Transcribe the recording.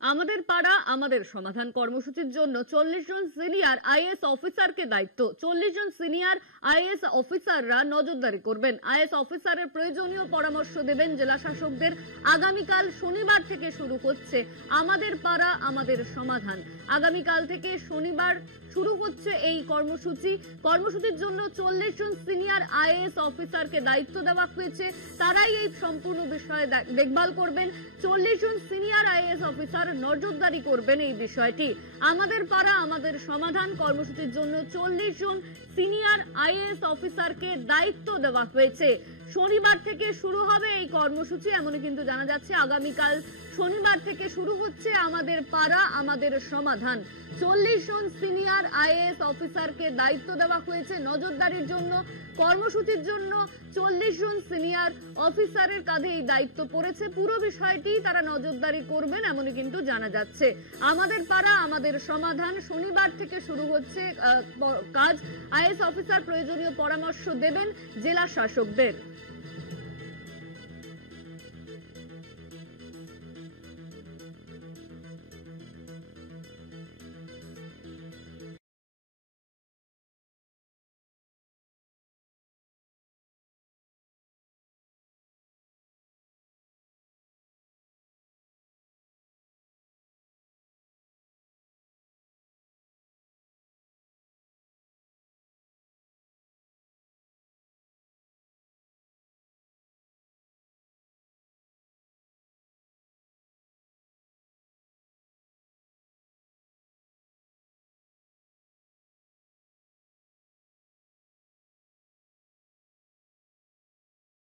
আমাদের পাড়া আমাদের সমাধান কর্মসূচির জন্য 40 জন সিনিয়র আইএএস অফিসারকে দায়িত্ব। 40 জন সিনিয়র আইএএস অফিসাররা নজরদারি করবেন। আইএএস অফিসারের প্রয়োজনীয় পরামর্শ দেবেন জেলা শাসকদের। আগামীকাল শনিবার থেকে শুরু হচ্ছে আমাদের পাড়া আমাদের সমাধান। আগামীকাল থেকে শনিবার শুরু হচ্ছে এই কর্মসূচির জন্য 40 জন সিনিয়র আইএএস অফিসারকে দায়িত্ব দেওয়া হয়েছে। তারাই এই সম্পূর্ণ বিষয়ে দেখভাল করবেন। 40 জন সিনিয়র আইএএস অফিসার নজরদারি করবেন এই বিষয়টি। আমাদের পাড়া আমাদের সমাধান কর্মসূচির জন্য 40 জন সিনিয়র আইএএস অফিসারকে দায়িত্ব দেওয়া হয়েছে। শনিবার থেকে শুরু হবে এই কর্মসূচি, এমনই কিন্তু জানা যাচ্ছে। আগামীকাল শনিবার থেকে শুরু হচ্ছে আমাদের পাড়া আমাদের সমাধান। 40 জন সিনিয়র আইএএস অফিসারকে দায়িত্ব দেওয়া হয়েছে নজরদারির জন্য। কর্মসূচির জন্য 40 জন সিনিয়র অফিসারের কাঁধে এই দায়িত্ব পড়েছে। পুরো বিষয়টি তারা নজরদারি করবেন এমনই কিন্তু জানা যাচ্ছে। আমাদের পাড়া আমাদের সমাধান শনিবার থেকে শুরু হচ্ছে কাজ। আইএএস অফিসার প্রয়োজনীয় পরামর্শ দেবেন জেলা শাসকদের।